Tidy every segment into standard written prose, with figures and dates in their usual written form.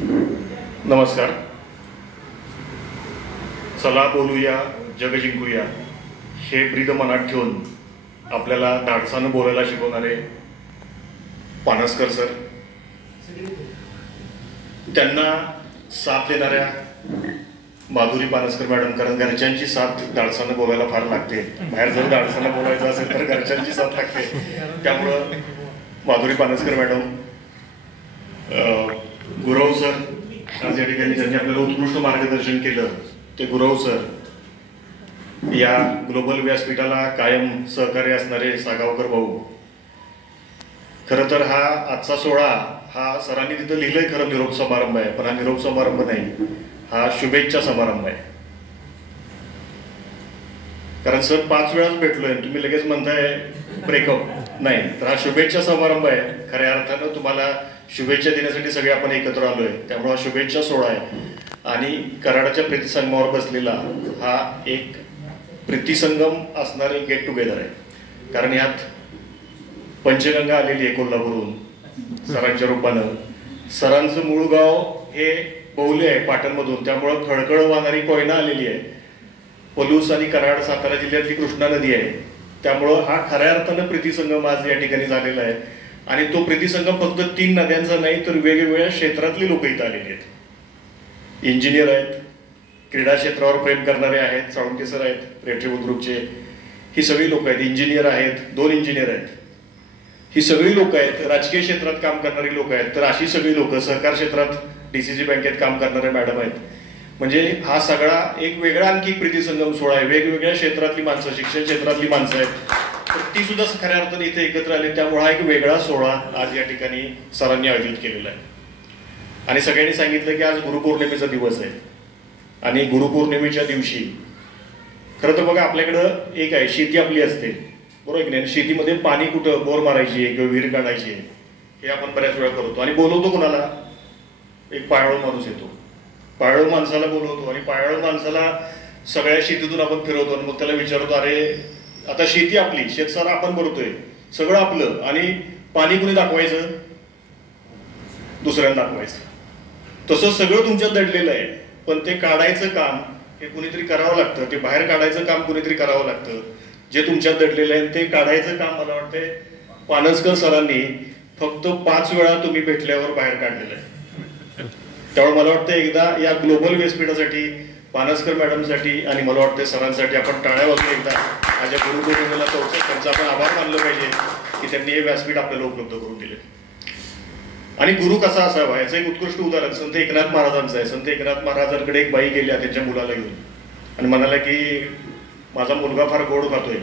नमस्कार. चला बोलूया, जग जिंकूया हे ब्रीद मनात ठेवून आपल्याला धाडसानं बोलायला शिकवणारे पानसकर सर, त्यांना साथ देणाऱ्या माधुरी पानसकर मॅडम, कारण घरच्यांची साथ धाडसानं बोलायला फार लागते. बाहेर जर धाडसानं बोलायचं असेल तर घरच्यांची साथ लागते. त्यामुळं माधुरी पानसकर मॅडम, गुरव सर आज या ठिकाणी ज्यांनी आपल्याला उत्कृष्ट मार्गदर्शन केलं ते गुरव सर, या ग्लोबल व्यासपीठाला कायम सहकार्य असणारे सागावकर भाऊ. खरं तर हा आजचा सोहळा हा सरांनी तिथं लिहिलंय खरं निरोप समारंभ आहे, पण हा निरोप समारंभ नाही, हा शुभेच्छा समारंभ आहे. कारण सर 5 वेळाच भेटलोय, तुम्ही लगेच म्हणताय ब्रेकअप नाही, तर हा शुभेच्छा समारंभ आहे. खऱ्या अर्थानं तुम्हाला शुभेच्छा देण्यासाठी सगळे आपण एकत्र आलोय, त्यामुळे हा शुभेच्छा सोहळा आहे. आणि कराडाच्या प्रीतिसंगमावर बसलेला हा एक प्रीतिसंगम असणारे गेट टुगेदर आहे. कारण यात पंचगंगा आलेली आहे कोल्हापूरहून सरांच्या रूपानं. सरांचं मूळ गाव हे बौले आहे पाटणमधून, त्यामुळं खळखळ वाहणारी कोयना आलेली आहे. पलूस आणि कराड सातारा जिल्ह्यातली कृष्णा नदी आहे, त्यामुळं हा खऱ्या अर्थानं प्रीतिसंगम आज या ठिकाणी झालेला आहे. आणि तो प्रीतिसंगम फक्त 3 नद्यांचा नाही तर वेगवेगळ्या क्षेत्रातली लोक इथं आलेली आहेत. इंजिनियर आहेत, क्रीडा क्षेत्रावर प्रेम करणारे आहेत, साळुंके सर आहेत रेटरी बुद्रुकचे, ही सगळी लोक आहेत. इंजिनियर आहेत, 2 इंजिनियर आहेत, ही सगळी लोक आहेत. राजकीय क्षेत्रात काम करणारी लोक आहेत, तर अशी सगळी लोक सहकार क्षेत्रात DCC बँकेत काम करणारे मॅडम आहेत. म्हणजे हा सगळा एक वेगळा आणखी प्रीतिसंगम सोहळा आहे. वेगवेगळ्या क्षेत्रातली माणसं, शिक्षण क्षेत्रातली माणसं आहेत, तर ती सुद्धा खऱ्या अर्थाने इथे एकत्र आली. त्यामुळे हा एक वेगळा सोहळा आज या ठिकाणी सरांनी आयोजित केलेला आहे. आणि सगळ्यांनी सांगितलं की आज गुरुपौर्णिमेचा दिवस आहे. आणि गुरुपौर्णिमेच्या दिवशी खरं तर बघा आपल्याकडं एक आहे, शेती आपली असते, बरोबर की नाही. शेतीमध्ये पाणी कुठं बोर मारायची आहे किंवा विहीर काढायची आहे हे आपण बऱ्याच वेळा करतो. आणि बोलवतो कोणाला? एक पायाळू माणूस येतो, पायाळू माणसाला बोलवतो. आणि पायाळू माणसाला सगळ्या शेतीतून आपण फिरवतो आणि मग त्याला विचारतो, अरे आता शेती आपली, शेतसारा आपण भरतोय, सगळं आपलं, आणि पाणी कुणी दाखवायचं? दुसऱ्यांना दाखवायचं. तसं सगळं तुमच्यात दडलेलं आहे, पण ते काढायचं काम हे कुणीतरी करावं लागतं. ते बाहेर काढायचं काम कुणीतरी करावं लागतं. जे तुमच्यात दडलेलं आहे ते काढायचं काम मला वाटतंय पानसकर सरांनी फक्त 5 वेळा तुम्ही भेटल्यावर बाहेर काढलेलं आहे. त्यामुळे मला वाटतं एकदा या ग्लोबल व्यासपीठासाठी, पानसकर मॅडमसाठी आणि मला वाटतं सरांसाठी आपण टाळ्या वाजवून एकदा माझ्या गुरुपौर्णिमेला त्यांचा आपण आभार मानलं पाहिजे की त्यांनी हे व्यासपीठ आपल्याला उपलब्ध करून दिले. आणि गुरु कसा असावा याचं एक उत्कृष्ट उदाहरण संत एकनाथ महाराजांचं आहे. संत एकनाथ महाराजांकडे एक बाई गेल्या त्यांच्या मुलाला घेऊन आणि म्हणाला की माझा मुलगा फार गोड खातोय.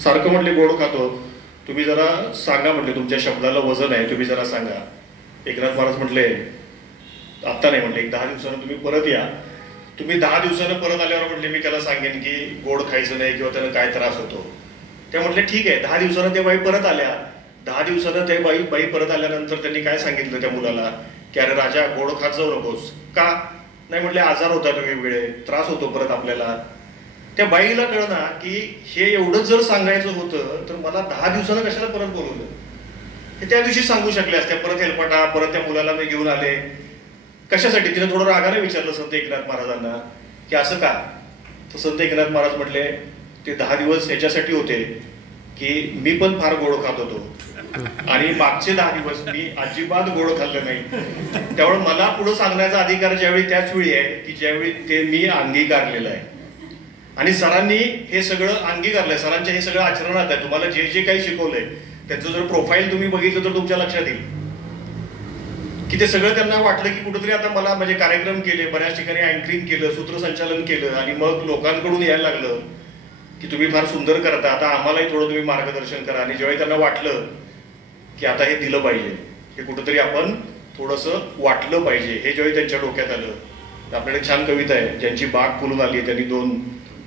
सारखं म्हटले गोड खातो, तुम्ही जरा सांगा म्हटले, तुमच्या शब्दाला वजन आहे, तुम्ही जरा सांगा. एकनाथ महाराज म्हटले आत्ता नाही, म्हटले एक 10 दिवसानं तुम्ही परत या. तुम्ही 10 दिवसानं परत आल्यावर म्हटले मी त्याला सांगेन की गोड खायचं नाही किंवा त्याला काय त्रास होतो. त्या म्हटले ठीक आहे. 10 दिवसानं त्या बाई परत आल्या. 10 दिवसानं त्या बाई परत आल्यानंतर त्यांनी काय सांगितलं त्या मुलाला की अरे राजा गोड खात जाऊ नकोस. का नाही? म्हटले आजार होता वेगवेगळे, त्रास होतो परत आपल्याला. त्या बाईला कळना की हे एवढंच जर सांगायचं होतं तर मला 10 दिवसानं कशाला परत बोलवलं. हे त्या दिवशी सांगू शकले असत्या. परत हेलपाटा, परत त्या मुलाला मी घेऊन आले कशासाठी? तिने थोडं रागाने विचारलं संत एकनाथ महाराजांना की असं का? तर संत एकनाथ महाराज म्हटले ते 10 दिवस याच्यासाठी होते की मी पण फार गोड खात होतो आणि मागचे 10 दिवस मी अजिबात गोड खाल्लं नाही. त्यामुळे मला पुढे सांगण्याचा अधिकार ज्यावेळी त्याच वेळी आहे की ज्यावेळी ते मी अंगीकारलेलं आहे. आणि सरांनी हे सगळं अंगीकारलंय, सरांच्या हे सगळं आचरणात आहे. तुम्हाला जे जे काही शिकवलंय त्याचं जर प्रोफाईल तुम्ही बघितलं तर तुमच्या लक्षात येईल की ते सगळं त्यांना वाटलं की कुठेतरी आता मला म्हणजे कार्यक्रम केले, बऱ्याच ठिकाणी अँकरिंग केलं, सूत्रसंचालन केलं आणि मग लोकांकडून यायला लागलं की तुम्ही फार सुंदर करता, आता आम्हालाही थोडं तुम्ही मार्गदर्शन करा. आणि ज्यावेळी त्यांना वाटलं की आता हे दिलं पाहिजे, हे कुठंतरी आपण थोडंसं वाटलं पाहिजे, हे ज्यावेळी त्यांच्या डोक्यात आलं. आपल्याकडे छान कविता आहे, ज्यांची बाग फुलून आली त्यांनी 2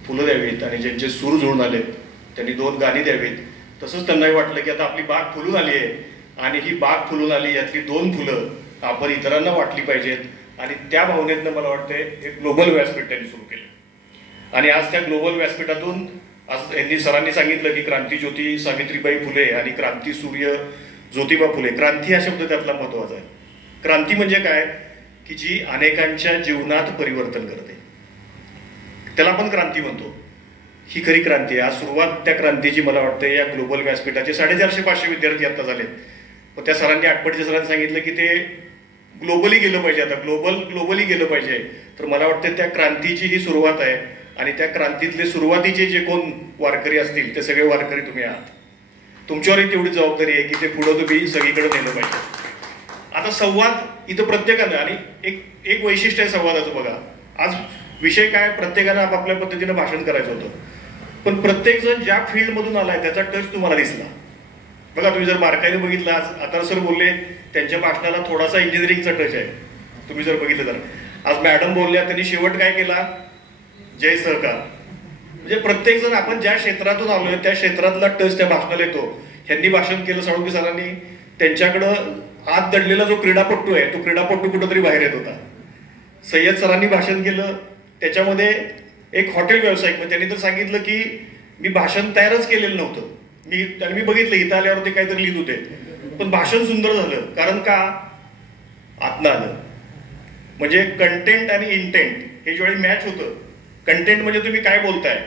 फुलं द्यावीत आणि ज्यांचे सूर जुळून आलेत त्यांनी 2 गाणी द्यावीत. तसंच त्यांनाही वाटलं की आता आपली बाग फुलून आली आहे आणि ही बाग फुलून आली यातली 2 फुलं आपण इतरांना वाटली पाहिजेत. आणि त्या भावनेतनं मला वाटतंय एक ग्लोबल व्यासपीठ त्यांनी सुरू केलं. आणि आज त्या ग्लोबल व्यासपीठातून आज यांनी सरांनी सांगितलं की क्रांतीज्योती सावित्रीबाई फुले आणि क्रांती सूर्य ज्योतिबा फुले. क्रांती हा शब्द त्यातला महत्वाचा आहे. क्रांती म्हणजे काय? की जी अनेकांच्या जीवनात परिवर्तन करते. त्याला आपण क्रांती म्हणतो. ही खरी क्रांती आहे. आज सुरुवात त्या क्रांतीची मला वाटतं या ग्लोबल व्यासपीठाचे 450-500 विद्यार्थी आता झालेत. पण त्या सरांनी आटपटच्या सरांनी सांगितलं की ते ग्लोबली गेलं पाहिजे. आता ग्लोबली गेलं पाहिजे. तर मला वाटतं त्या क्रांतीची ही सुरुवात आहे. आणि त्या क्रांतीतले सुरुवातीचे जे कोण वारकरी असतील ते सगळे वारकरी तुम्ही आहात. तुमच्यावरही तेवढी जबाबदारी आहे की ते पुढं तुम्ही सगळीकडे नेलं पाहिजे. आता संवाद इथं प्रत्येकानं, आणि एक वैशिष्ट्य आहे संवादाचं बघा. आज विषय काय, प्रत्येकानं आपापल्या पद्धतीनं भाषण करायचं होतं. पण प्रत्येक जण ज्या फील्डमधून आलाय त्याचा टच तुम्हाला दिसला. बघा तुम्ही जर बारकाईने बघितलं, आज आता सर बोलले त्यांच्या भाषणाला थोडासा इंजिनिअरिंगचा टच आहे. तुम्ही जर बघितलं तर आज मॅडम बोलल्या, त्यांनी शेवट काय केला, जय सहकार. म्हणजे प्रत्येक जण आपण ज्या क्षेत्रातून आलोय त्या क्षेत्रातला टच त्या भाषणाला येतो. ह्यांनी भाषण केलं साळुंखे सरांनी, त्यांच्याकडं आत दडलेला जो क्रीडापटू आहे तो क्रीडापटू कुठंतरी बाहेर येत होता. सय्यद सरांनी भाषण केलं, त्याच्यामध्ये एक हॉटेल व्यावसायिक, मग त्यांनी तर सांगितलं की मी भाषण तयारच केलेलं नव्हतं. मी बघितलं इथं आल्यावरती काहीतरी लिहित होते, पण भाषण सुंदर झालं. कारण का, आतनं आलं. म्हणजे कंटेंट आणि इंटेंट हे ज्यावेळी मॅच होतं, कंटेंट म्हणजे तुम्ही काय बोलताय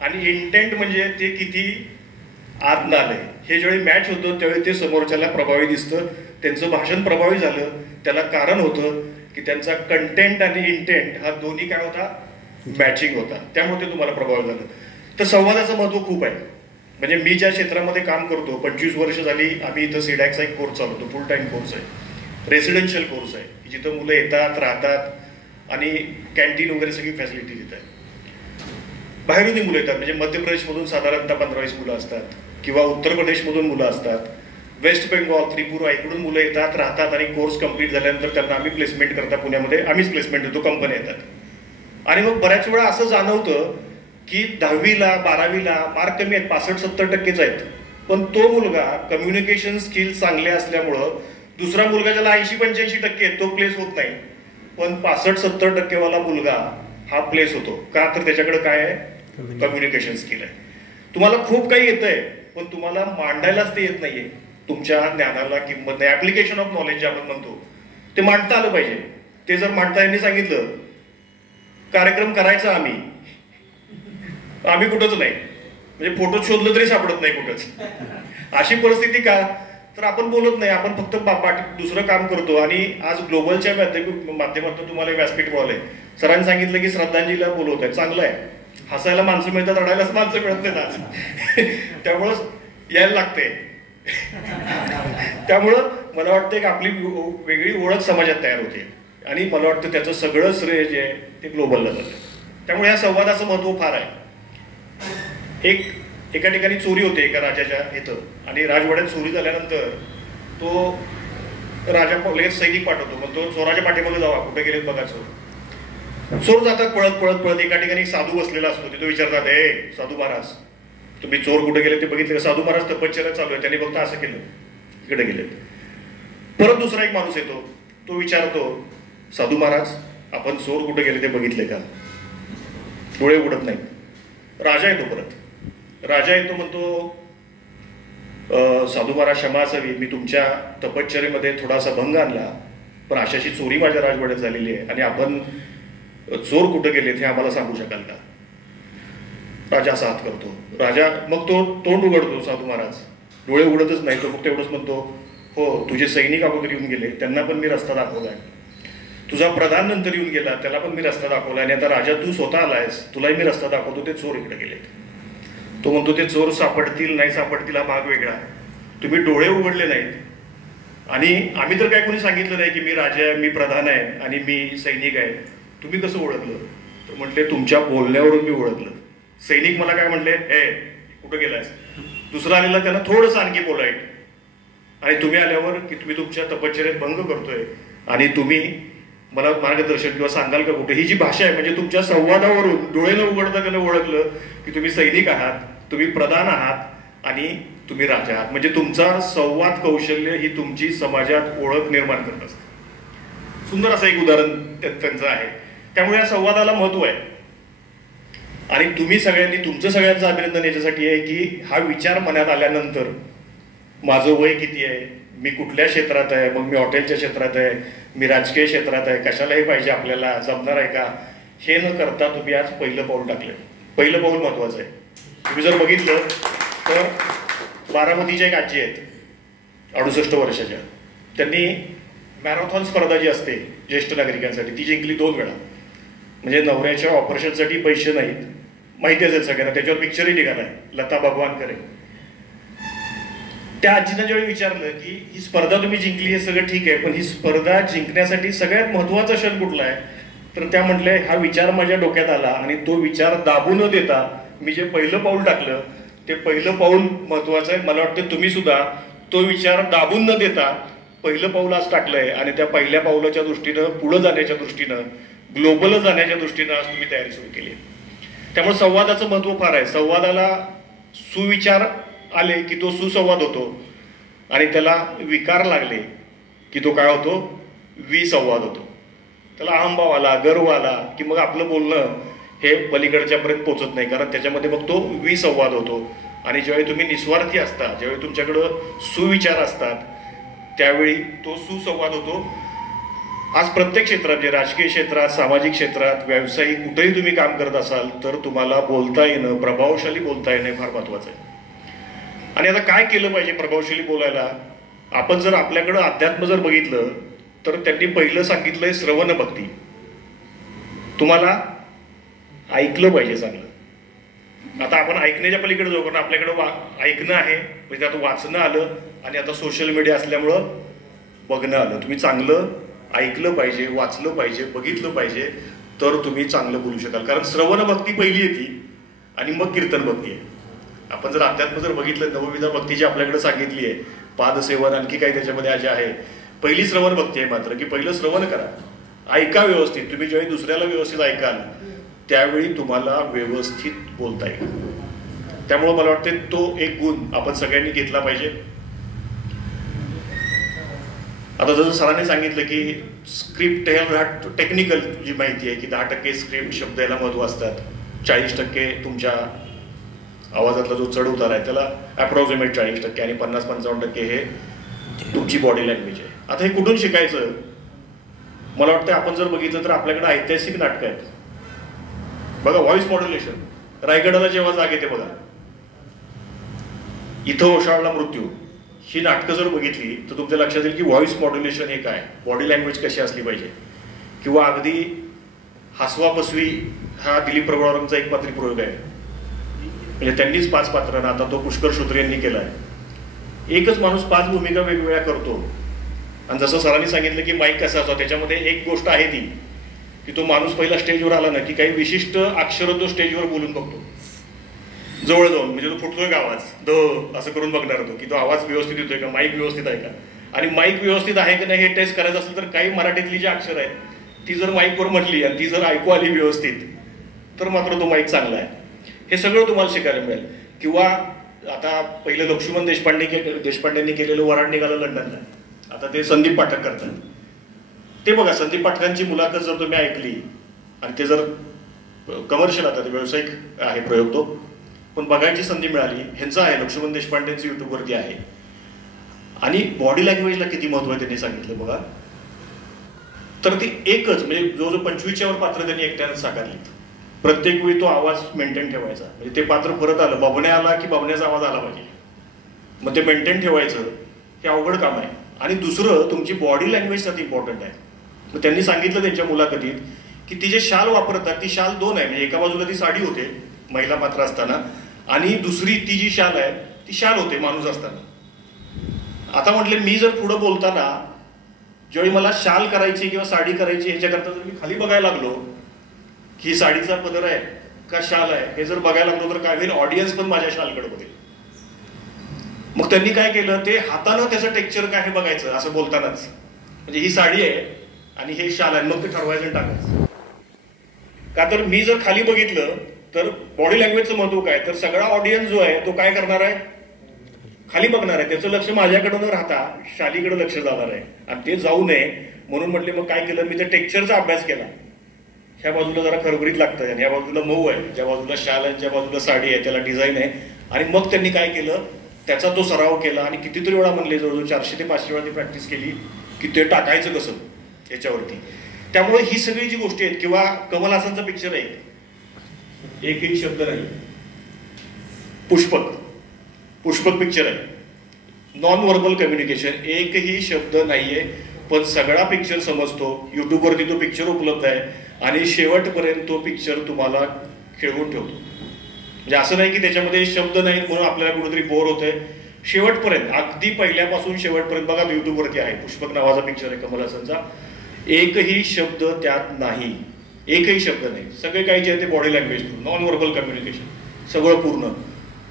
आणि इंटेंट म्हणजे ते किती आतनं आलंय, हे ज्यावेळी मॅच होतं त्यावेळी ते समोरच्याला प्रभावी दिसतं. त्यांचं भाषण प्रभावी झालं. त्याला कारण होतं की त्यांचा कंटेंट आणि इंटेंट हा दोन्ही काय होता, मॅचिंग होता. त्यामुळे ते तुम्हाला प्रभावी झालं. तर संवादाचं महत्व खूप आहे. म्हणजे मी ज्या क्षेत्रामध्ये काम करतो, 25 वर्ष झाली आम्ही इथं सीडॅकचा एक कोर्स चालवतो. फुल टाइम कोर्स आहे, रेसिडेन्शियल कोर्स आहे, जिथं मुलं येतात, राहतात आणि कॅन्टीन वगैरे सगळी फॅसिलिटी देत आहे. बाहेरूनही मुलं येतात. म्हणजे मध्य प्रदेशमधून साधारणतः 15-20 मुलं असतात, किंवा उत्तर प्रदेशमधून मुलं असतात, वेस्ट बेंगॉल, त्रिपुरा, इकडून मुलं येतात, राहतात आणि कोर्स कम्प्लीट झाल्यानंतर त्यांना आम्ही प्लेसमेंट करता. पुण्यामध्ये आम्हीच प्लेसमेंट देतो, कंपन्या येतात. आणि मग बऱ्याच वेळा असं जाणवतं की 10वीला 12वीला मार्क कमी आहेत, 65-70% आहेत. पण तो मुलगा कम्युनिकेशन स्किल्स चांगले असल्यामुळं दुसरा मुलगा ज्याला 80-85% आहेत तो प्लेस होत नाही. पण 65-70% वाला मुलगा हा प्लेस होतो. का, तर त्याच्याकडे काय आहे, कम्युनिकेशन स्किल आहे. तुम्हाला खूप काही येतंय पण तुम्हाला मांडायलाच ते येत नाहीये. तुमच्या ज्ञानाला किंमत नाही. ऍप्लिकेशन ऑफ नॉलेज जे आपण म्हणतो ते मांडता आलं पाहिजे. ते जर मांडता यांनी सांगितलं कार्यक्रम करायचा आम्ही कुठंच नाही, म्हणजे फोटो शोधलं तरी सापडत नाही कुठंच, अशी परिस्थिती का, तर आपण बोलत नाही. आपण फक्त दुसरं काम करतो. आणि आज ग्लोबलच्या माध्यमातून तुम्हाला व्यासपीठ मिळालंय. सरांनी सांगितलं की श्रद्धांजलीला बोलवत आहे, चांगलं आहे. हसायला माणसं मिळतात, रडायलाच माणसं मिळत नाहीत आज. त्यामुळं यायला लागते. त्यामुळं मला वाटतं की आपली वेगळी ओळख समाजात तयार होते. आणि मला वाटतं त्याचं सगळं श्रेय जे आहे ते ग्लोबलला जातं. त्यामुळे या संवादाचं महत्व फार आहे. एका ठिकाणी चोरी होते एका राजाच्या इथं, आणि राजवाड्यात चोरी झाल्यानंतर तो राजा लगेच सैनिक पाठवतो. मग तो चोराच्या पाठीमागे जावा, कुठे गेलेत बघा चोर. चोर जातात पळत पळत पळत. एका ठिकाणी साधू बसलेला असतो. तिथं विचारतात, ए साधू महाराज तुम्ही चोर कुठे गेले ते बघितलं का? साधू महाराज तपश्चर्या चालू आहे, त्यांनी फक्त असं केलं, इकडे गेले. परत दुसरा एक माणूस येतो. तो विचारतो, साधू महाराज आपण चोर कुठे गेले ते बघितले का? डोळे उघडत नाही. राजा येतो परत. राजा येतो, म्हणतो साधू महाराज क्षमा असावी, मी तुमच्या तपश्चर्येमध्ये थोडासा भंग आणला, पण अशाशी चोरी माझ्या राजवाड्यात झालेली आहे आणि आपण चोर कुठे गेले हे आम्हाला सांगू शकाल का? राजा असा हात करतो. राजा मग तो तोंड उघडतो. साधू महाराज डोळे उघडतच नाही. तो फक्त एवढंच म्हणतो, हो तुझे सैनिक अगोदर येऊन गेले, त्यांना पण मी रस्ता दाखवलाय. तुझा प्रधान नंतर येऊन गेला, त्याला पण मी रस्ता दाखवला. आणि आता राजा तू स्वतः आलायस, तुलाही मी रस्ता दाखवतो. ते चोर इकडे गेले. तो म्हणतो ते चोर सापडतील नाही सापडतील हा भाग वेगळा, तुम्ही डोळे उघडले नाहीत आणि आम्ही तर काय कोणी सांगितलं नाही की मी राजा आहे, मी प्रधान आहे आणि मी सैनिक आहे. तुम्ही कसं ओळखलं? तर म्हटले तुमच्या बोलण्यावरून मी ओळखलं. सैनिक मला काय म्हटले, हे कुठं गेलायस? दुसरा आलेला त्यांना थोडंसं आणखी पोलाईट, आणि तुम्ही आल्यावर की तुम्ही तुमच्या तपश्चर्येत भंग करतोय आणि तुम्ही मला मार्गदर्शन किंवा सांगाल का कुठे? ही जी भाषा आहे म्हणजे तुमच्या संवादावरून डोळे न उघडता त्यानं ओळखलं की तुम्ही सैनिक आहात, तुम्ही प्रधान आहात आणि तुम्ही राजा आहात. म्हणजे तुमचा संवाद कौशल्य ही तुमची समाजात ओळख निर्माण करत असते. सुंदर असं एक उदाहरण त्यांचं आहे. त्यामुळे या संवादाला महत्व आहे. आणि तुम्ही सगळ्यांनी, तुमचं सगळ्यांचं अभिनंदन याच्यासाठी आहे की हा विचार मनात आल्यानंतर माझं वय किती आहे, मी कुठल्या क्षेत्रात आहे, मग मी हॉटेलच्या क्षेत्रात आहे, मी राजकीय क्षेत्रात आहे, कशालाही पाहिजे आपल्याला, जमणार आहे का, हे न करता तुम्ही आज पहिलं पाऊल टाकलं. पहिलं पाऊल महत्वाचं आहे. तुम्ही जर बघितलं तर बारामतीच्या एक आजी आहेत 68 वर्षाच्या, त्यांनी मॅरेथॉन स्पर्धा जी असते ज्येष्ठ नागरिकांसाठी ती जिंकली 2 वेळा. म्हणजे नवऱ्याच्या ऑपरेशनसाठी पैसे नाहीत, माहिती असेल सगळ्यांना, त्याच्यावर पिक्चरही निघाला आहे, लता भगवानकर. त्या आजीनं ज्यावेळी विचारलं की ही स्पर्धा तुम्ही जिंकली हे सगळं ठीक आहे, पण ही स्पर्धा जिंकण्यासाठी सगळ्यात महत्वाचा क्षण कुठला आहे, तर त्या म्हटल्या हा विचार माझ्या डोक्यात आला आणि तो विचार दाबू न देता मी जे पहिलं पाऊल टाकलं ते पहिलं पाऊल महत्वाचं आहे. मला वाटतं तुम्ही सुद्धा तो विचार दाबून न देता पहिलं पाऊल आज टाकलंय आणि त्या पहिल्या पाऊलाच्या दृष्टीनं पुढे जाण्याच्या दृष्टीनं ग्लोबल जाण्याच्या दृष्टीनं आज तुम्ही तयारी सुरू केली. त्यामुळे संवादाचं महत्व फार आहे. संवादाला सुविचार आले की तो सुसंवाद होतो आणि त्याला विकार लागले की तो काय होतो, विसंवाद होतो. त्याला अहंभाव आला, गर्व आला की मग आपलं बोलणं हे पलीकडच्यापर्यंत पोहोचत नाही, कारण त्याच्यामध्ये मग तो विसंवाद होतो. आणि ज्यावेळी तुम्ही निस्वार्थी असता, ज्यावेळी तुमच्याकडं सुविचार असतात, त्यावेळी तो सुसंवाद होतो. आज प्रत्येक क्षेत्रात, म्हणजे राजकीय क्षेत्रात, सामाजिक क्षेत्रात, व्यावसायिक कुठेही तुम्ही काम करत असाल तर तुम्हाला बोलता येणं, प्रभावशाली बोलता येणं फार महत्वाचं आहे. आणि आता काय केलं पाहिजे प्रभावशाली बोलायला? आपण जर आपल्याकडं अध्यात्म जर बघितलं तर त्यांनी पहिलं सांगितलंय श्रवण भक्ती. तुम्हाला ऐकलं पाहिजे चांगलं. आता आपण ऐकण्याच्या पलीकडे जाऊ, कारण आपल्याकडं ऐकणं आहे, म्हणजे आता वाचणं आलं आणि आता सोशल मीडिया असल्यामुळं बघणं आलं. तुम्ही चांगलं ऐकलं पाहिजे, वाचलं पाहिजे, बघितलं पाहिजे, तर तुम्ही चांगलं बोलू शकाल. कारण श्रवण भक्ती पहिली येते आणि मग कीर्तन भक्ती आहे. आपण जर अध्यात्म जर बघितलं, नवविधा भक्ती जी आपल्याकडे सांगितली आहे, पादसेवन, आणखी काही त्याच्यामध्ये आज आहे, पहिली श्रवण भक्ती आहे. मात्र की पहिलं श्रवण करा, ऐका व्यवस्थित. तुम्ही ज्यावेळी दुसऱ्याला व्यवस्थित ऐकाल त्यावेळी तुम्हाला व्यवस्थित बोलता येईल. त्यामुळे मला वाटते तो एक गुण आपण सगळ्यांनी घेतला पाहिजे. आता जसं सरांनी सांगितलं की स्क्रिप्ट ह्या टेक्निकल जी माहिती आहे की 10% स्क्रिप्ट शब्द याला महत्व असतात, 40% तुमच्या आवाजातला जो चढ उतार आहे त्याला अप्रॉक्सिमेट 40% आणि 50-55% हे तुमची बॉडी लँग्वेज आहे. आता हे कुठून शिकायचं? मला वाटतं आपण जर बघितलं तर आपल्याकडे ऐतिहासिक नाटकं आहेत बघा. व्हॉइस मॉड्युलेशन, रायगडाला जेव्हा जाग येते बघा, इथं ओशाळला मृत्यू, ही नाटकं जर बघितली तर तुमच्या लक्षात येईल की व्हॉइस मॉड्युलेशन हे काय, बॉडी लँग्वेज कशी असली पाहिजे. किंवा अगदी हसवा पसवी हा दिलीप प्रभुरावांचा एक पात्री प्रयोग आहे. म्हणजे त्यांनीच 5 पात्रांना, आता तो पुष्कर श्रोत्र यांनी केला आहे. एकच माणूस 5 भूमिका वेगवेगळ्या करतो. आणि जसं सरांनी सांगितलं की माईक कसा असतो, त्याच्यामध्ये एक गोष्ट आहे ती की तो माणूस पहिला स्टेजवर आला ना की काही विशिष्ट अक्षर तो स्टेजवर बोलून बघतो जवळ जाऊन, म्हणजे तो फुटतोय का आवाज, द असं करून बघणार होतो की तो आवाज व्यवस्थित येतोय का, माईक व्यवस्थित आहे का. आणि माईक व्यवस्थित आहे का नाही हे टेस्ट करायचं असेल तर काही मराठीतली जी अक्षर आहेत ती जर माईकवर म्हटली आणि ती जर ऐकू आली व्यवस्थित तर मात्र तो माईक चांगला आहे. हे सगळं तुम्हाला शिकायला मिळेल. किंवा आता पहिलं लक्ष्मण देशपांडेंनी केलेलं वराड निघालं लंडनला, आता ते संदीप पाठक करतात. ते बघा, संदीप पाठकांची मुलाखत जर तुम्ही ऐकली आणि ते जर कमर्शियल, आता ते व्यावसायिक आहे प्रयोग तो, पण बघायची संधी मिळाली, ह्यांचं आहे लक्ष्मण देशपांडेंचं युट्यूबवरती आहे. आणि बॉडी लँग्वेजला किती महत्व आहे त्यांनी सांगितलं बघा. तर ती एकच, म्हणजे जो 25च्या वर पात्र त्यांनी एकट्यानं साकारली, प्रत्येक वेळी तो आवाज मेंटेन ठेवायचा. म्हणजे ते पात्र परत आलं, बबण्या आला की बबण्याचा आवाज आला पाहिजे, मग ते मेंटेन ठेवायचं हे अवघड काम आहे. आणि दुसरं तुमची बॉडी लँग्वेज त्यात इम्पॉर्टंट आहे. मग त्यांनी सांगितलं त्यांच्या मुलाखतीत की ती जे शाल वापरतात ती शाल 2 आहे. म्हणजे एका बाजूला ती साडी होते महिला पात्र असताना आणि दुसरी ती जी शाल आहे ती शाल होते माणूस असताना. आता म्हटले मी जर पुढे बोलताना ज्यावेळी मला शाल करायची किंवा साडी करायची ह्याच्याकरता जर मी खाली बघायला लागलो की साडीचा पदर आहे का शाल आहे हे जर बघायला लागलो तर काय होईल, ऑडियन्स पण माझ्या शालकडे बघेल. मग त्यांनी काय केलं, ते हातानं त्याचं टेक्स्चर काय हे बघायचं असं बोलतानाच, म्हणजे ही साडी आहे आणि हे शाल आहे, मग ते ठरवायचं टाकायचं. का तर मी जर खाली बघितलं तर बॉडी लँग्वेजचं महत्व काय, तर सगळा ऑडियन्स जो आहे तो काय करणार आहे, खाली बघणार आहे. त्याचं लक्ष माझ्याकडे न राहता शालीकडे लक्ष जाणार आहे आणि ते जाऊ नये म्हणून म्हटले मग काय केलं, मी त्या टेक्स्चरचा अभ्यास केला. ह्या बाजूला जरा खरबरीत लागतं आणि या बाजूला मऊ आहे, ज्या बाजूला शाल आहे, ज्या बाजूला साडी आहे त्याला डिझाईन आहे. आणि मग त्यांनी काय केलं, त्याचा तो सराव केला आणि कितीतरी वेळा म्हणले, जवळजवळ 400 ते 500 वेळा ती प्रॅक्टिस केली की ते टाकायचं कसं याच्यावरती. त्यामुळे ही सगळी जी गोष्टी आहेत, किंवा कमल हासनचा पिक्चर आहे, एकही शब्द नाही. पुष्पक पिक्चर आहे, नॉन व्हर्बल कम्युनिकेशन, एकही शब्द नाहीये, पण सगळा पिक्चर समजतो. युट्यूबवरती तो पिक्चर उपलब्ध आहे आणि शेवटपर्यंत तो पिक्चर तुम्हाला खेळवून ठेवतो. म्हणजे असं नाही की त्याच्यामध्ये शब्द नाहीत म्हणून आपल्याला कुठेतरी बोर होतंय. शेवटपर्यंत, अगदी पहिल्यापासून शेवटपर्यंत बघा, युट्यूबवरती आहे. पुष्पक नावाचा पिक्चर आहे कमल हासनचा. एकही शब्द त्यात नाही, एकही शब्द नाही. सगळे काही जे आहे ते body language through, non verbal communication, सगळं पूर्ण.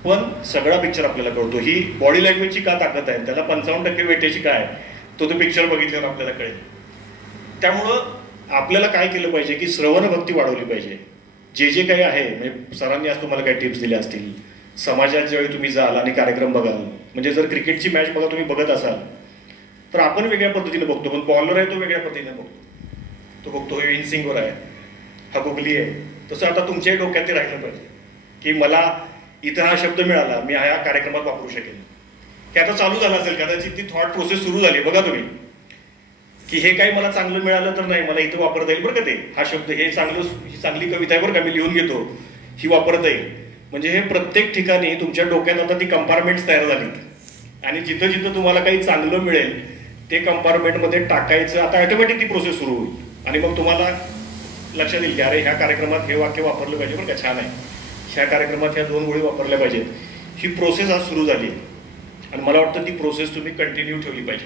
पण सगळा पिक्चर आपल्याला कळतो. ही बॉडी लँग्वेजची का ताकद आहे, त्याला 55% वेटेची काय, तो पिक्चर बघितल्यावर आपल्याला कळेल. त्यामुळं आपल्याला काय केलं पाहिजे की श्रवण भक्ती वाढवली पाहिजे. जे काही आहे, म्हणजे सरांनी आज तुम्हाला काही टिप्स दिल्या असतील. समाजात ज्यावेळी तुम्ही जाल आणि कार्यक्रम बघाल, म्हणजे जर क्रिकेटची मॅच बघा तुम्ही बघत असाल तर आपण वेगळ्या पद्धतीने बघतो, पण बॉलर आहे तो वेगळ्या पद्धतीने बघतो. तो बघतो हे इनसिंगवर आहे, हा गुगली आहे. तसं आता तुमच्याही डोक्यात ते राहिलं पाहिजे की मला इथं हा शब्द मिळाला, मी ह्या कार्यक्रमात वापरू शकेन. हे आता चालू झालं असेल, कदाचित ती थॉट प्रोसेस सुरू झाली बघा तुम्ही, की हे काही मला चांगलं मिळालं तर नाही, मला इथं वापरता येईल बरं का, ते हा शब्द, हे ही चांगली कविता आहे बरं का, मी लिहून घेतो, ही वापरता येईल. म्हणजे हे प्रत्येक ठिकाणी तुमच्या डोक्यात आता ती कंपार्टमेंट्स तयार झालीत आणि जिथं जिथं तुम्हाला काही चांगलं मिळेल ते कंपार्टमेंटमध्ये टाकायचं. आता ऑटोमॅटिक ती प्रोसेस सुरू होईल आणि मग तुम्हाला लक्षात येईल की अरे ह्या कार्यक्रमात हे वाक्य वापरलं पाहिजे बरं का, छान आहे, ह्या कार्यक्रमात ह्या 2 ओळी वापरल्या पाहिजेत. ही प्रोसेस आज सुरू झाली आणि मला वाटतं ती प्रोसेस तुम्ही कंटिन्यू ठेवली पाहिजे.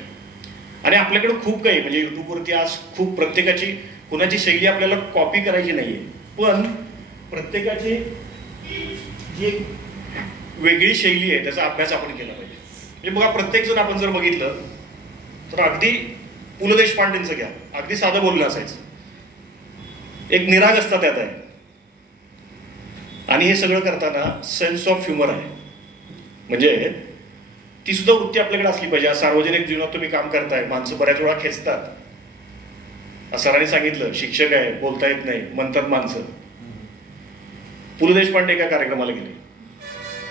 आणि आपल्याकडे खूप काही, म्हणजे युट्यूबवरती आज खूप प्रत्येकाची, कुणाची शैली आपल्याला कॉपी करायची नाहीये, पण प्रत्येकाची जी वेगळी शैली आहे त्याचा अभ्यास आपण केला पाहिजे. म्हणजे बघा, प्रत्येक जण आपण जर बघितलं तर अगदी पु ल देशपांडेंचं घ्या, अगदी साधं बोलणं असायचं, एक निरागसता त्यात आहे. आणि हे सगळं करताना सेन्स ऑफ ह्युमर आहे. म्हणजे ती सुद्धा वृत्ती आपल्याकडे असली पाहिजे. सार्वजनिक जीवनात तुम्ही काम करताय, माणसं बऱ्याच वेळा खेचतात. सरांनी सांगितलं, शिक्षक आहे, बोलता येत नाही म्हणतात माणसं. पु ल देशपांडे एका कार्यक्रमाला गेले,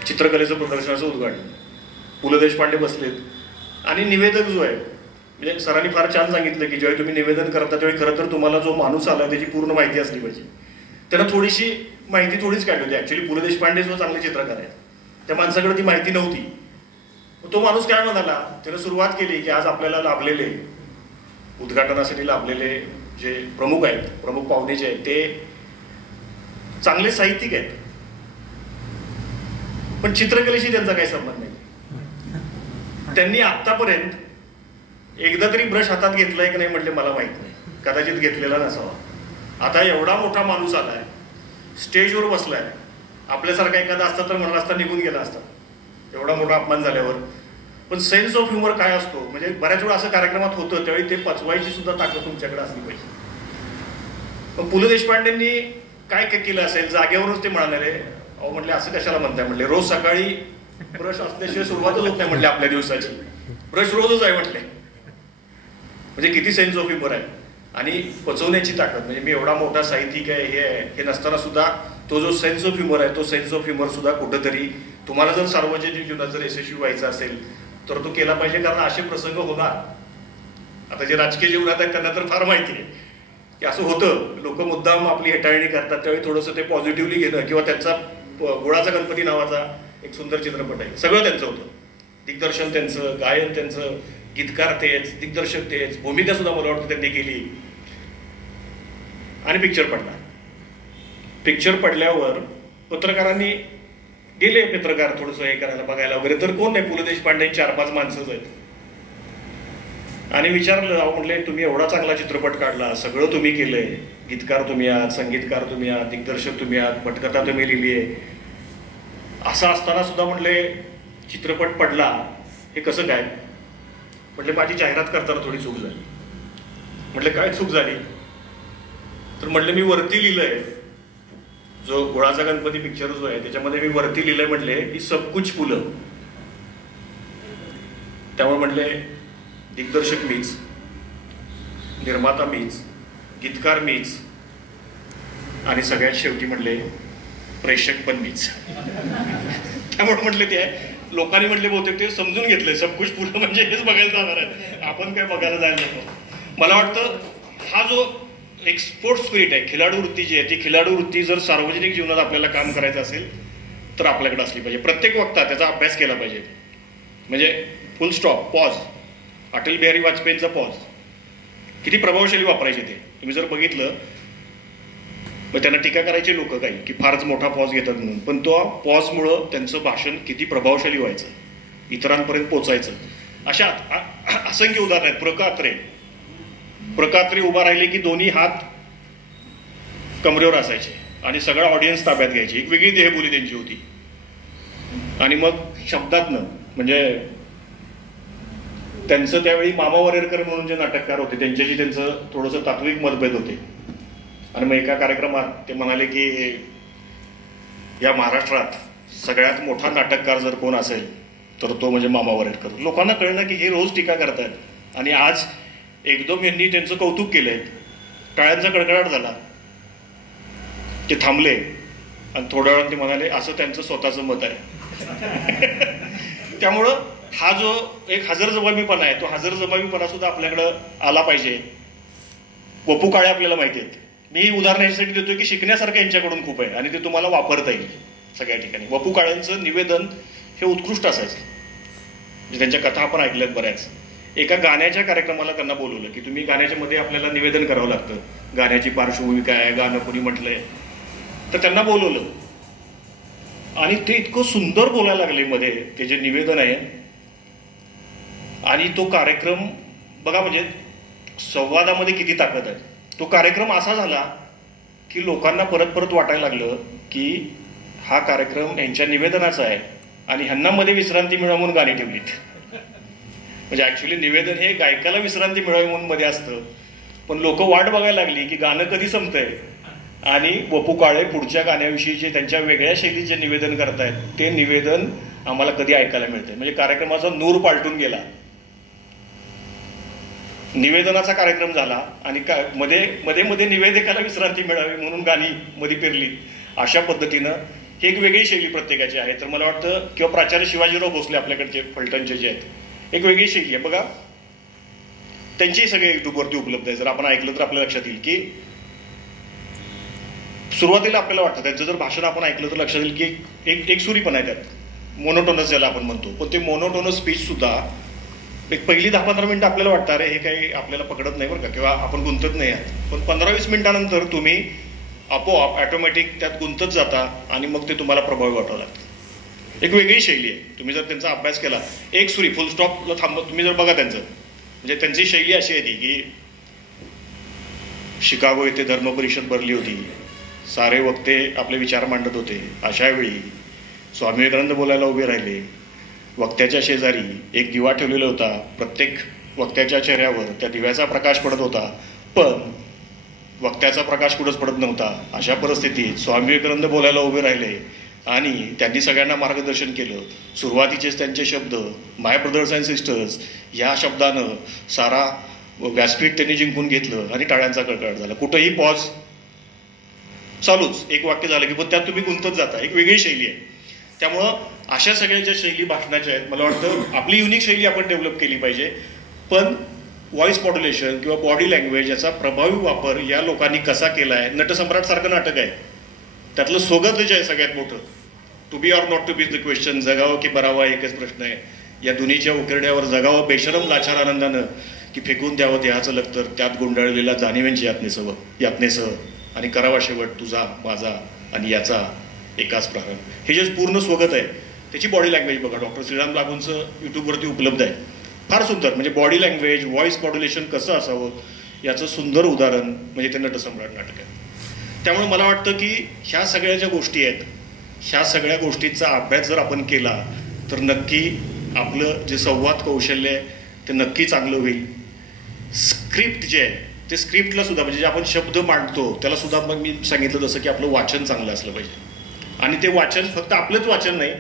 चित्रकलेचं प्रदर्शनाचं उद्घाटन. पु ल देशपांडे बसलेत आणि निवेदक जो आहे, म्हणजे सरांनी फार छान सांगितलं की जेव्हा तुम्ही निवेदन करता त्यावेळी खरं तर तुम्हाला जो माणूस आला त्याची पूर्ण माहिती असली पाहिजे. त्याला थोडीशी माहिती थोडीच काढली होती. ऍक्च्युली पु ल देशपांडे जो चांगले चित्रकार आहेत, त्या माणसाकडे ती माहिती नव्हती. तो माणूस काय म्हणाला, त्यानं सुरुवात केली की आज आपल्याला लाभलेले, उद्घाटनासाठी लाभलेले जे प्रमुख आहेत, प्रमुख पाहुणे जे आहेत, ते चांगले साहित्यिक आहेत, पण चित्रकलेशी त्यांचा काही संबंध नाही. त्यांनी आतापर्यंत एकदा तरी ब्रश हातात घेतलाय की नाही म्हटले मला माहित नाही, कदाचित घेतलेला नसावा. आता एवढा मोठा माणूस आलाय, स्टेजवर बसलाय, आपल्यासारखा एखादा असता तर म्हणला असता निघून गेला असता, एवढा मोठा अपमान झाल्यावर. पण सेन्स ऑफ ह्युमर काय असतो, म्हणजे बऱ्याच वेळा असं कार्यक्रमात होतं त्यावेळी ते पचवायची सुद्धा ताकद तुमच्याकडे असली पाहिजे. पण पु ल देशपांडेंनी काय केलं असेल, जागेवरच ते म्हणाले, अहो म्हटले असं कशाला म्हणताय, म्हटले रोज सकाळी ब्रश असल्याशिवाय सुरुवातच होत नाही म्हटले आपल्या दिवसाची, ब्रश रोजच आहे म्हटले. म्हणजे किती सेन्स ऑफ ह्युमर आहे आणि पचवण्याची ताकद. म्हणजे मी एवढा मोठा साहित्यिक आहे, हे नसताना सुद्धा तो जो सेन्स ऑफ ह्युमर आहे, तो सेन्स ऑफ ह्युमर सुद्धा कुठंतरी तुम्हाला जर सार्वजनिक जीवनात जर यशस्वी व्हायचं असेल तर तो केला पाहिजे. कारण असे प्रसंग होणार. आता जे राजकीय जीवनात आहेत त्यांना तर फार माहिती आहे की असं होतं, लोक मुद्दाम आपली हेटाळणी करतात, त्यावेळी थोडंसं ते पॉझिटिव्हली घेणं. किंवा त्यांचा गुळाचा गणपती नावाचा एक सुंदर चित्रपट आहे, सगळं त्यांचं होतं, दिग्दर्शन त्यांचं, गायन त्यांचं, गीतकार तेच, दिग्दर्शक तेच, भूमिका सुद्धा मला वाटतं त्यांनी केली. आणि पिक्चर पडला. पिक्चर पडल्यावर पत्रकारांनी गेले, पत्रकार थोडंसं हे करायला बघायला वगैरे, तर कोण नाही, पु ल देशपांडे 4-5 माणसंच आहेत. आणि विचारलं, अहो म्हटले तुम्ही एवढा चांगला चित्रपट काढला, सगळं तुम्ही केलंय, गीतकार तुम्ही आहात, संगीतकार तुम्ही आहात, दिग्दर्शक तुम्ही आहात, पटकथा तुम्ही लिहिली आहे, असं असताना सुद्धा म्हटले चित्रपट पडला, हे कसं काय? म्हटले माझी जाहिरात करताना थोडी चूक झाली. म्हटले काय चूक झाली? तर म्हटले मी वरती लिहिलंय, जो गुळाचा गणपती पिक्चर जो आहे त्याच्यामध्ये मी वरती लिहिलंय म्हटले की सबकुछ पुलं. त्यामुळे म्हटले दिग्दर्शक मीच, निर्माता मीच, गीतकार मीच आणि सगळ्यात शेवटी म्हटले प्रेक्षक पण मीच. त्यामुळे म्हटले लोकांनी म्हटले बहुतेक ते समजून घेतलंय सबकुश पूर्ण म्हणजे हेच बघायला जाणार आहे, आपण काय बघायला जायला नको. मला वाटतं हा जो एक स्पोर्ट्स स्पिरिट आहे, खिलाडू वृत्ती जी आहे, ती खिलाडू वृत्ती जर सार्वजनिक जीवनात आपल्याला काम करायचं असेल तर आपल्याकडे असली पाहिजे. प्रत्येक वक्ता त्याचा अभ्यास केला पाहिजे. म्हणजे full stop, pause, Atal Bihari वाजपेयींचा पॉज किती प्रभावशाली वापरायचे ते तुम्ही जर बघितलं. मग त्यांना टीका करायचे लोक काही की फारच मोठा पॉज घेतात म्हणून, पण तो पॉजमुळं त्यांचं भाषण किती प्रभावशाली व्हायचं, इतरांपर्यंत पोचायचं. अशा असंख्य उदाहरण आहेत. प्रकात्रे उभा राहिले की दोन्ही हात कमरेवर असायचे आणि सगळा ऑडियन्स ताब्यात घ्यायची. एक वेगळी देहबोली त्यांची होती. आणि मग शब्दातनं म्हणजे त्यांचं त्यावेळी मामा वरेरकर म्हणून जे नाटककार होते त्यांच्याशी त्यांचं थोडंसं तात्विक मतभेद होते. आणि मग एका कार्यक्रमात ते म्हणाले की या महाराष्ट्रात सगळ्यात मोठा नाटककार जर कोण असेल तर तो म्हणजे मामा वरेरकर. लोकांना कळलं की हे रोज टीका करतायत आणि आज एकदम यांनी त्यांचं कौतुक केलंय. टाळ्यांचा कडकडाट झाला. ते थांबले आणि थोड्या वेळात ते म्हणाले असं त्यांचं स्वतःचं मत आहे. त्यामुळं हा जो एक हजरजबाबीपणा आहे तो हजरजबाबीपणा सुद्धा आपल्याकडं आला पाहिजे. वपू काळे आपल्याला माहिती आहेत. मी उदाहरण यासाठी देतोय की शिकण्यासारखं यांच्याकडून खूप आहे आणि ते तुम्हाला वापरता येईल सगळ्या ठिकाणी. वपू काळेंचं निवेदन हे उत्कृष्ट असायचं. म्हणजे त्यांच्या कथा आपण ऐकल्यात बऱ्याच. एका गाण्याच्या कार्यक्रमाला त्यांना बोलवलं की तुम्ही गाण्याच्या मध्ये आपल्याला निवेदन करावं लागतं, गाण्याची पार्श्वभूमी काय आहे, गाणं कोणी म्हटलंय. तर त्यांना बोलवलं आणि ते इतकं सुंदर बोलायला लागले मध्ये ते जे निवेदन आहे. आणि तो कार्यक्रम बघा म्हणजे संवादामध्ये किती ताकद आहे. तो कार्यक्रम असा झाला की लोकांना परत परत वाटायला लागलं की हा कार्यक्रम यांच्या निवेदनाचा आहे आणि ह्यांना मध्ये विश्रांती मिळावी म्हणून गाणी ठेवलीत. म्हणजे ऍक्च्युली निवेदन हे गायकाला विश्रांती मिळावी म्हणून मध्ये असतं, पण लोक वाट बघायला लागली की गाणं कधी संपतंय आणि वपू काळे पुढच्या गाण्याविषयीचे त्यांच्या वेगळ्या शैलीचे निवेदन करतायत ते निवेदन आम्हाला कधी ऐकायला मिळतंय. म्हणजे कार्यक्रमाचा नूर पालटून गेला. निवेदनाचा कार्यक्रम झाला आणि मध्ये निवेदकाला विश्रांती मिळावी म्हणून गाणी मध्ये पेरली. अशा पद्धतीनं ही एक वेगळी शैली प्रत्येकाची आहे. तर मला वाटतं किंवा प्राचार्य शिवाजीराव भोसले आपल्याकडचे फलटणचे जे आहेत एक वेगळी शैली आहे. बघा त्यांची सगळे युट्यूबवरती उपलब्ध आहे. जर आपण ऐकलं तर आपल्या लक्षात येईल की सुरुवातीला आपल्याला वाटतं त्यांचं जर भाषण आपण ऐकलं तर लक्षात येईल की एक सुरीपणा आहे त्यात, मोनोटोनस ज्याला आपण म्हणतो. पण ते मोनोटोनस स्पीच सुद्धा एक पहिली 10-15 मिनिटं आपल्याला वाटतं अरे हे काही आपल्याला पकडत नाही बरं का, किंवा आपण गुंतत नाही आहात. पण 15-20 मिनिटानंतर तुम्ही आपोआप ऑटोमॅटिक त्यात गुंतत जाता आणि मग ते तुम्हाला प्रभावी वाटावं लागतं. एक वेगळी शैली आहे. तुम्ही जर त्यांचा अभ्यास केला एक सुरी फुल स्टॉपला थांबत तुम्ही जर बघा त्यांचं म्हणजे त्यांची शैली अशी आहे ती की शिकागो येथे धर्मपरिषद भरली होती, सारे वक्ते आपले विचार मांडत होते. अशा वेळी स्वामी विवेकानंद बोलायला उभे राहिले. वक्त्याच्या शेजारी एक दिवा ठेवलेला होता. प्रत्येक वक्त्याच्या चेहऱ्यावर त्या दिव्याचा प्रकाश पडत होता, पण वक्त्याचा प्रकाश कुठंच पडत नव्हता. अशा परिस्थितीत स्वामी विवेकानंद बोलायला उभे राहिले आणि त्यांनी सगळ्यांना मार्गदर्शन केलं. सुरुवातीचेच त्यांचे शब्द माय ब्रदर्स अँड सिस्टर्स या शब्दानं सारा व्यासपीठ त्यांनी जिंकून घेतलं आणि टाळ्यांचा कडकडाट झाला. कुठंही पॉज चालूच. एक वाक्य झालं की पण त्यात तुम्ही गुंतत जाता. एक वेगळी शैली आहे. त्यामुळं अशा सगळ्या ज्या शैली भाषणाच्या आहेत मला वाटतं आपली युनिक शैली आपण डेव्हलप केली पाहिजे. पण व्हॉइस मॉड्युलेशन किंवा बॉडी लँग्वेज याचा प्रभावी वापर या लोकांनी कसा केला आहे. नटसम्राट सारखं नाटक आहे, त्यातलं सोगत जे आहे सगळ्यात मोठं, to be or not to be the question, जगावं की बरावा एकच प्रश्न आहे. या दुनीच्या उकिरड्यावर जगावं बेशरम लाचार आनंदानं की फेकून द्यावं देहाचं लक्तर त्यात गुंडाळलेला जाणीवेंची यातनेसह आणि करावा शेवट तुझा माझा आणि याचा एकाच प्रारंभ. हे जे पूर्ण स्वगत आहे त्याची बॉडी लँग्वेज बघा. डॉक्टर श्रीराम लागूंचं युट्यूबवरती उपलब्ध आहे. फार सुंदर. म्हणजे बॉडी लँग्वेज व्हॉइस मॉड्युलेशन कसं असावं याचं सुंदर उदाहरण म्हणजे ते नटसम्राट नाटक आहे. त्यामुळे मला वाटतं की ह्या सगळ्या ज्या गोष्टी आहेत ह्या सगळ्या गोष्टींचा अभ्यास जर आपण केला तर नक्की आपलं जे संवाद कौशल्य आहे ते नक्की चांगलं होईल. स्क्रिप्ट जे आहे ते स्क्रिप्टला सुद्धा म्हणजे जे आपण शब्द मांडतो त्याला सुद्धा मग मी सांगितलं तसं की आपलं वाचन चांगलं असलं पाहिजे. आणि ते वाचन फक्त आपलंच वाचन नाही,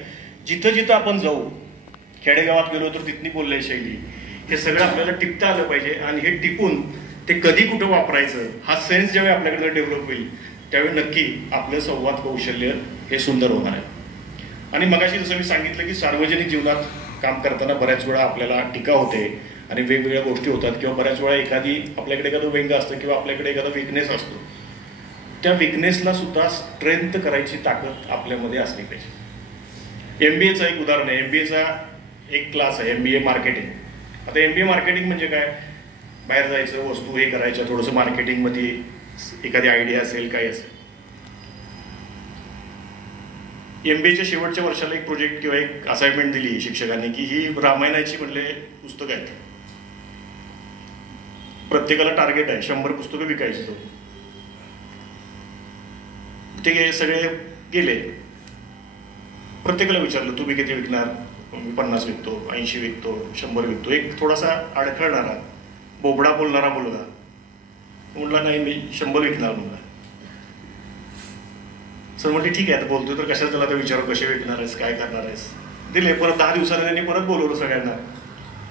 जिथं जिथं आपण जाऊ खेडेगावात गेलो तर तिथली बोलण्याची शैली हे सगळं आपल्याला टिपता आलं पाहिजे. आणि हे टिपून ते कधी कुठं वापरायचं हा सेन्स ज्यावेळी आपल्याकडे डेव्हलप होईल त्यावेळी नक्की आपलं संवाद कौशल्य हे सुंदर होणार आहे. आणि मगाशी जसं मी सांगितलं की सार्वजनिक जीवनात काम करताना बऱ्याच वेळा आपल्याला टीका होते आणि वेगवेगळ्या गोष्टी होतात, किंवा बऱ्याच वेळा आपल्याकडे एखादं व्यंग असतं किंवा आपल्याकडे एखादा विकनेस असतो. त्या विकनेसला सुद्धा स्ट्रेंथ करायची ताकद आपल्यामध्ये असली पाहिजे. MBAचं एक उदाहरण आहे. MBAचा एक क्लास आहे MBA मार्केटिंग. आता MBA मार्केटिंग म्हणजे काय? बाहेर जायचं, वस्तू हे करायच्या, थोडंसं मार्केटिंगमध्ये एखादी आयडिया असेल, काय असेल. MBAच्या शेवटच्या वर्षाला एक प्रोजेक्ट किंवा एक असाइनमेंट दिली शिक्षकांनी की ही रामायणाची म्हणले पुस्तकं आहेत, प्रत्येकाला टार्गेट आहे 100 पुस्तकं विकायची. ते सगळे गेले. प्रत्येकाला विचारलं तुम्ही किती विकणार? मी 50 विकतो, 80 विकतो, 100 विकतो. एक थोडासा अडखळणारा बोबडा बोलणारा मुलगा म्हटला नाही मी 100 विकणार मुलगा. सर म्हटले ठीक आहे, आता बोलतोय तर कशाला त्याला विचारू कसे विकणार आहेस, काय करणार आहेस. दिले. परत 10 दिवसांनी त्यांनी परत बोलवलं सगळ्यांना.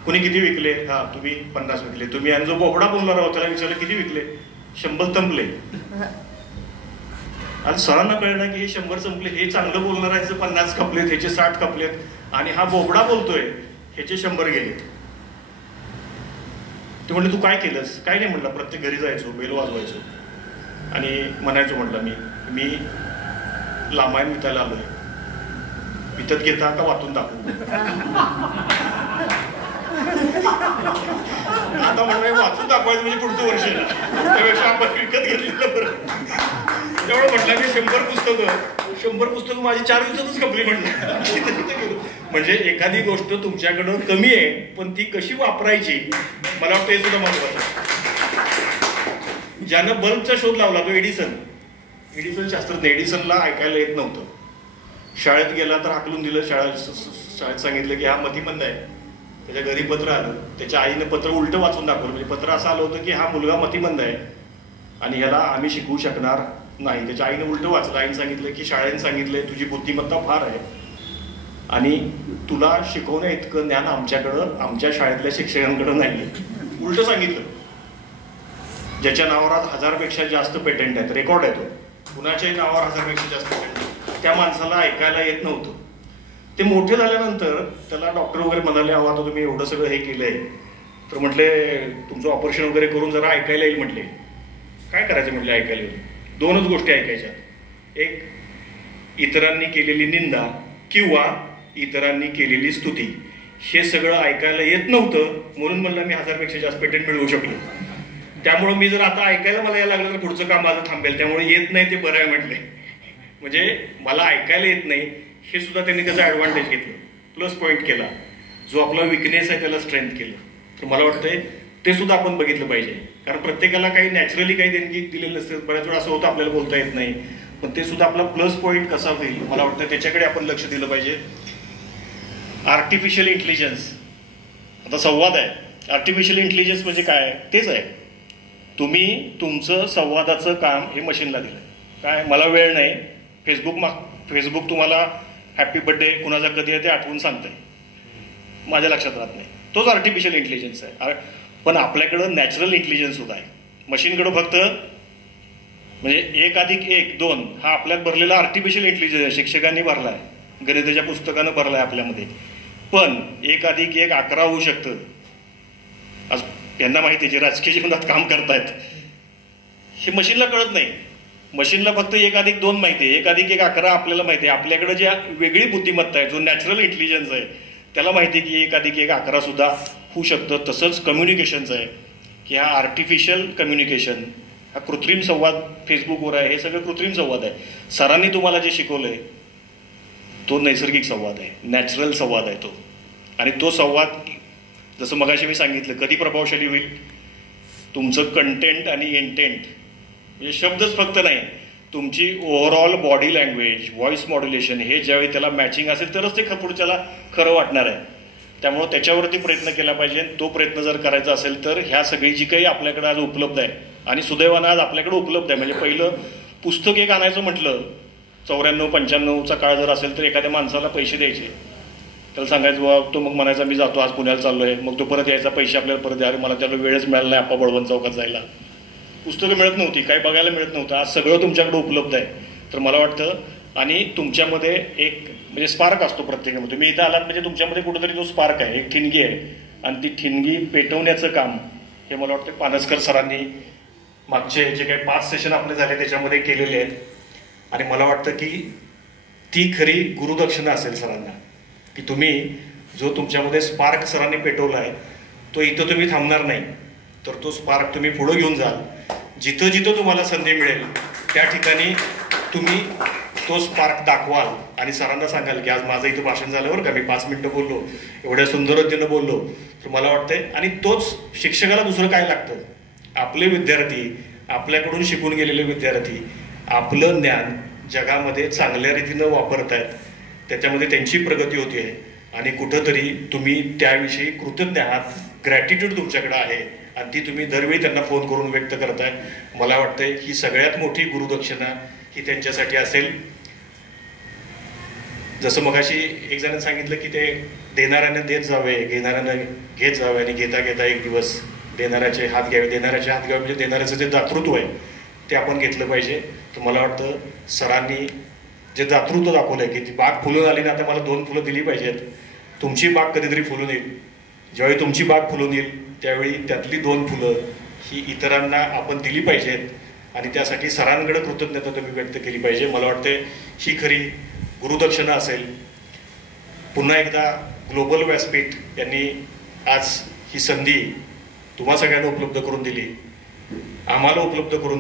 कुणी किती विकले? हा तुम्ही 50 विकले. तुम्ही आणि जो बोबडा बोलणारा होता त्याला विचारलं किती विकले? 100 संपले. आणि सरांना कळलं की हे 100 संपले, हे चांगलं बोलणार आहे 50 खपलेत, ह्याचे 60 खपलेत, आणि हा बोबडा बोलतोय ह्याचे 100 गेलेत. ते म्हणले तू काय केलंस? काय नाही म्हटलं, प्रत्येक घरी जायचो, बेल वाजवायचो आणि म्हणायचो म्हटलं मी रामायण विकायला आलोय, विकत घेता का वाचून दाखवू? आता म्हणलं वाचून दाखवायचं म्हणजे पुढचं वर्ष ना, त्यापेक्षा आपण विकत घेतलेलं बरं. त्यामुळे म्हटलं मी 100 पुस्तकं माझी 4 दिवसातच कंप्लीट म्हटलं. म्हणजे एखादी गोष्ट तुमच्याकडं कमी आहे पण ती कशी वापरायची मला वाटतं हे सुद्धा महत्वाचं. ज्यानं बल्बचा शोध लावला तो एडिसन शास्त्रज्ञ. एडिसनला ऐकायला येत नव्हतं. शाळेत गेला तर हाकलून दिलं. शाळेत सांगितलं की हा मतिमंद आहे. त्याच्या घरी पत्र आलं, त्याच्या आईने पत्र उलटं वाचून दाखवलं. म्हणजे पत्र असं आलं होतं की हा मुलगा मतिमंद आहे आणि ह्याला आम्ही शिकवू शकणार नाही. त्याच्या आईने उलटं वाचलं. आईने सांगितलं की शाळेने सांगितलंय तुझी बुद्धिमत्ता फार आहे आणि तुला शिकवण्या इतकं ज्ञान आमच्या शाळेतल्या शिक्षकांकडे नाहीये. उलटं सांगितलं. ज्याच्या नावावर आज 1000पेक्षा जास्त पेटंट आहेत, रेकॉर्ड आहे तो, कुणाच्याही नावावर 1000पेक्षा जास्त पेटंट, त्या माणसाला ऐकायला येत नव्हतं. ते मोठे झाल्यानंतर त्याला डॉक्टर वगैरे म्हणाले अहो आता तुम्ही एवढं सगळं हे केलंय तर म्हटले तुमचं ऑपरेशन वगैरे करून जरा ऐकायला येईल. म्हटले काय करायचं? म्हटले ऐकायला येईल. 2च गोष्टी ऐकायच्या. एक इतरांनी केलेली निंदा किंवा इतरांनी केलेली स्तुती. हे सगळं ऐकायला येत नव्हतं म्हणून म्हणलं मी 1000पेक्षा जास्त पेटंट मिळवू शकलो. त्यामुळे मी जर आता ऐकायला मला यायला लागलं तर पुढचं काम माझं थांबेल. त्यामुळे येत नाही ते बरं आहे म्हटले. म्हणजे मला ऐकायला येत नाही हे सुद्धा त्यांनी त्याचा ऍडव्हान्टेज घेतलं, प्लस पॉईंट केला. जो आपला विकनेस आहे त्याला स्ट्रेंथ केलं. तर मला वाटतंय ते सुद्धा आपण बघितलं पाहिजे. कारण प्रत्येकाला काही नॅचरली काही देणगी दिलेली नसते. बऱ्याच वेळा असं होतं आपल्याला बोलता येत नाही, पण ते सुद्धा आपला प्लस पॉईंट कसा होईल मला वाटतं त्याच्याकडे आपण लक्ष दिलं पाहिजे. आर्टिफिशियल इंटेलिजन्स, आता संवाद आहे. आर्टिफिशियल इंटेलिजन्स म्हणजे काय? तेच आहे. तुम्ही तुमचं संवादाचं काम हे मशीनला दिलं. काय मला वेळ नाही, फेसबुक तुम्हाला हॅपी बर्थडे कुणाचा कधी आहे ते आठवून सांगतंय, माझ्या लक्षात राहत नाही. तोच आर्टिफिशियल इंटेलिजन्स आहे. पण आपल्याकडं नॅचरल इंटेलिजन्स सुद्धा आहे. मशीनकडं फक्त म्हणजे 1+1=2 हा आपल्यात भरलेला आर्टिफिशियल इंटेलिजन्स आहे. शिक्षकांनी भरला आहे, गणिताच्या पुस्तकानं भरला आहे आपल्यामध्ये. पण 1+1 11 होऊ शकतं. आज यांना माहिती आहे जे राजकीय जीवनात काम करतायत, हे मशीनला कळत नाही. मशीनला फक्त 1+2 माहिती आहे, 1+1 11 आपल्याला माहिती आहे. आपल्याकडे ज्या वेगळी बुद्धिमत्ता आहे, जो नॅचरल इंटेलिजन्स आहे, त्याला माहिती आहे की 1+1 11 सुद्धा होऊ शकतं. तसंच कम्युनिकेशनचं आहे की हा आर्टिफिशियल कम्युनिकेशन, हा कृत्रिम संवाद फेसबुकवर आहे, हे सगळं कृत्रिम संवाद आहे. सरांनी तुम्हाला जे शिकवलंय तो नैसर्गिक संवाद आहे, नॅचरल संवाद आहे तो. आणि तो संवाद जसं मगाशी मी सांगितलं कधी प्रभावशाली होईल? तुमचं कंटेंट आणि इंटेंट म्हणजे शब्दच फक्त नाही, तुमची overall body language, voice modulation हे ज्यावेळी त्याला मॅचिंग असेल तरच ते पुढच्याला खरं वाटणार आहे. त्यामुळं त्याच्यावरती प्रयत्न केला पाहिजे. तो प्रयत्न जर करायचा असेल तर ह्या सगळी जी काही आपल्याकडे आज उपलब्ध आहे, आणि सुदैवानं आज आपल्याकडे उपलब्ध आहे. म्हणजे पहिलं पुस्तक एक आणायचं म्हटलं 94-95चा काळ जर असेल तर एखाद्या माणसाला पैसे द्यायचे, त्याला सांगायचं बाबा, तो मग म्हणायचा मी जातो आज पुण्याला चाललोय, मग तो परत यायचा, पैसे आपल्याला परत द्यावे, मला त्याला वेळच मिळाला नाही आप्पा बळवंत चौकात जायला. पुस्तकं मिळत नव्हती, काही बघायला मिळत नव्हतं. आज सगळं तुमच्याकडे उपलब्ध आहे. तर मला वाटतं आणि तुमच्यामध्ये एक म्हणजे स्पार्क असतो प्रत्येकामध्ये. तुम्ही इथं आलात म्हणजे तुमच्यामध्ये कुठेतरी तो स्पार्क आहे, एक ठिणगी आहे, आणि ती ठिणगी पेटवण्याचं काम हे मला वाटतं पानसकर सरांनी मागचे जे काही 5 सेशन आपले झाले त्याच्यामध्ये केलेले आहेत. आणि मला वाटतं की ती खरी गुरुदक्षिणा असेल सरांना, की तुम्ही जो तुमच्यामध्ये स्पार्क सरांनी पेटवला आहे तो इथं तुम्ही थांबणार नाही, तर तो स्पार्क तुम्ही पुढं घेऊन जाल. जिथं जिथं तुम्हाला संधी मिळेल त्या ठिकाणी तुम्ही तो स्पार्क दाखवाल आणि सरांना सांगाल की आज माझं इथं भाषण झाल्यावर का मी 5 मिनिटं बोललो, एवढ्या सुंदरतेनं बोललो. तर मला वाटतंय, आणि तोच शिक्षकाला दुसरं काय लागतं, आपले विद्यार्थी, आपल्याकडून शिकून गेलेले विद्यार्थी आपलं ज्ञान जगामध्ये चांगल्या रीतीनं वापरत आहेत, त्याच्यामध्ये त्यांची प्रगती होती आहे आणि कुठंतरी तुम्ही त्याविषयी कृतज्ञ आहात, ग्रॅटिट्यूड तुमच्याकडे आहे आणि ती तुम्ही दरवेळी त्यांना फोन करून व्यक्त करताय. मला वाटतंय ही सगळ्यात मोठी गुरुदक्षिणा ही त्यांच्यासाठी असेल. जसं मगाशी एक जणांनी सांगितलं की ते देणाऱ्याने देत जावे, घेणाऱ्याने घेत जावे आणि घेता घेता एक दिवस देणाऱ्याचे हात घ्यावे. देणाऱ्याचे हात घ्यावे म्हणजे देणाऱ्याचं जे दातृत्व आहे ते आपण घेतलं पाहिजे. तर मला वाटतं सरांनी जे दातृत्व दाखवलंय की ती बाग फुलून आली ना, आता मला 2 फुलं दिली पाहिजेत. तुमची बाग कधीतरी फुलून येईल, ज्यावेळी तुमची बाग फुलून येईल त्यावेळी त्यातली 2 फुलं ही इतरांना आपण दिली पाहिजेत आणि त्यासाठी सरांकडे कृतज्ञता तुम्ही व्यक्त केली पाहिजे. मला वाटते ही खरी गुरुदक्षिणा असेल. पुन्हा एकदा ग्लोबल व्यासपीठ यांनी आज ही संधी तुम्हा सगळ्यांना उपलब्ध करून दिली, आम्हाला उपलब्ध करून